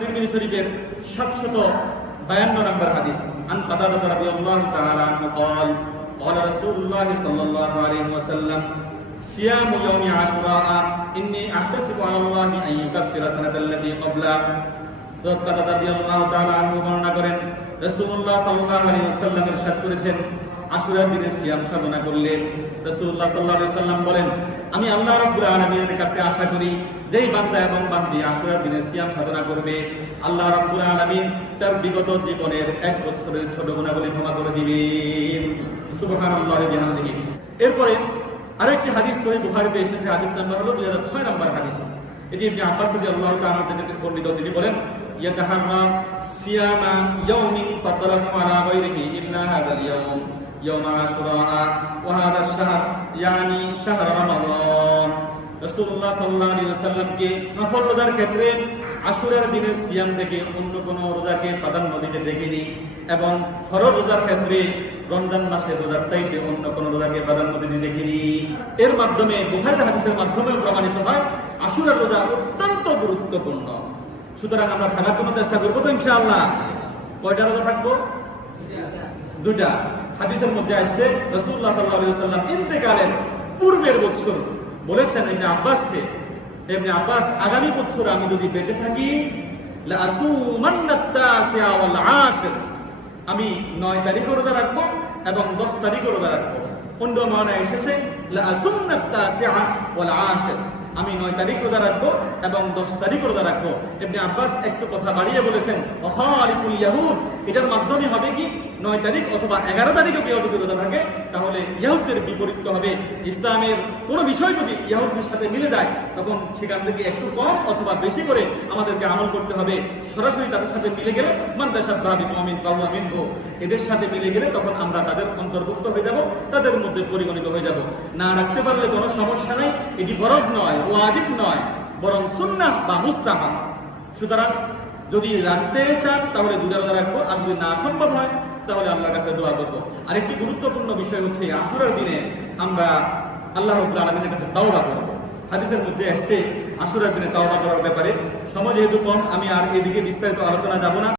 তিরমিজি শরীফের 752 নম্বর হাদিস আন কাতাদা রাদিয়াল্লাহু তাআলা আনহু قال قال رسول الله صلى الله عليه وسلم صيام يوم عاشوراء اني احتسب على الله ان يكفر السنه التي قبله কাতাদা রাদিয়াল্লাহু তাআলা আনহু বর্ণনা করেন রাসূলুল্লাহ সাল্লাল্লাহু আলাইহি ওয়াসাল্লাম ইরশাদ করেছেন আশুরার দিনে সিয়াম সাধনা করলে রাসূলুল্লাহ সাল্লাল্লাহু আলাইহি ওয়াসাল্লাম বলেন আমি আল্লাহ রাব্বুল আলামিনের কাছে আশা করি যেই বান্দা এবং বান্দি আশুরার দিনে সিয়াম সাধনা করবে আল্লাহ রাব্বুল আলামিন তার বিগত জীবনের 1 বছরের ছোট গুনাহগুলি ক্ষমা করে দিবেন সুবহানাল্লাহি বিহামদিহি। এরপরে আরেকটি হাদিস সহিহ বুখারীতে এসেছে, হাদিস নাম্বার হলো 2006 নম্বর হাদিস। এটি ইবনে আব্বাস রাদিয়াল্লাহু তাআলা থেকে বর্ণিত। তিনি বলেন ইয়াতাহাররা সিয়ামা ইয়াউমিন ফাদরাহু আলা গায়রিহি ইল্লা হাযাল ইয়াউম ইয়াউম আশুরা ওয়া হাযা আশ-শাহর ইয়ানি শাহর রমাদান। রাসূলুল্লাহ সাল্লাল্লাহু আলাইহি ওয়াসাল্লামকে নফল রোজার ক্ষেত্রে আশুরার দিনের সিয়াম থেকে অন্য কোন রোজাকে প্রাধান্য দিতে দেখিনি এবং ফরজ রোজার ক্ষেত্রে রমজান মাসের রোজার চাইতে অন্য কোন রোজাকে প্রাধান্য দিতে দেখিনি। এর মাধ্যমে বুখারীর হাদিসের মাধ্যমে প্রমাণিত হয় আশুরার রোজা অত্যন্ত গুরুত্বপূর্ণ। সুতরাং আমরা থাকার জন্য চেষ্টা করবো তো ইনশাআল্লাহ। কয়টা রোজা থাকবো? 2টা। হাদিসের মধ্যে আসছে রাসূলুল্লাহ সাল্লাল্লাহু আলাইহি ওয়াসাল্লাম ইন্তেকালের পূর্বের বছর বলেছেন ইবনে আব্বাসকে, ইবনে আব্বাস আগামী বছর আমি যদি বেঁচে থাকি লা আসুমান্নাত তাসিআ ওয়াল আশির, আমি 9 তারিখ রোজা রাখবো এবং 10 তারিখ রোজা রাখবো। অন্য মানে এসেছে লা আসুমান্নাত তাসিআ ওয়াল আশির, আমি 9 তারিখ রোজা রাখবো এবং 10 তারিখ রোজা রাখবো। ইবনে আব্বাস একটু কথা বাড়িয়ে বলেছেন ওয়াখালিফুল ইয়াহুদ, এটার মাধ্যমে হবে কি 9 তারিখ অথবা 11 তারিখে কেউ যদি রোজা থাকে তাহলে ইহুদের বিপরীত হবে। ইসলামের কোনো বিষয় যদি ইহুদের সাথে মিলে যায় তখন সেখান থেকে একটু কম অথবা বেশি করে আমাদেরকে আমল করতে হবে। সরাসরি তাদের সাথে মিলে গেলে মানদাসাবি মুমিন কাওয়া মিনহু, এদের সাথে মিলে গেলে তখন আমরা তাদের অন্তর্ভুক্ত হয়ে যাব, তাদের মধ্যে পরিগণিত হয়ে যাব। না রাখতে পারলে কোনো সমস্যা নাই, এটি ফরজ নয়, ওয়াজিব নয়, বরং সুন্নাহ বা মুস্তাহাব। সুতরাং যদি রাখতে চান তাহলে 2টা রোজা রাখবো, আর যদি না সম্ভব হয় তাহলে আল্লাহর কাছে দোয়া করবো। আরেকটি গুরুত্বপূর্ণ বিষয় হচ্ছে আশুরার দিনে আমরা আল্লাহ রাব্বুল আলামিনের কাছে তাওবা করব। হাদিসের মধ্যে আসছে আশুরার দিনে তাওবা করার ব্যাপারে। সময় যেহেতু কম আমি আর এদিকে বিস্তারিত আলোচনা যাব না।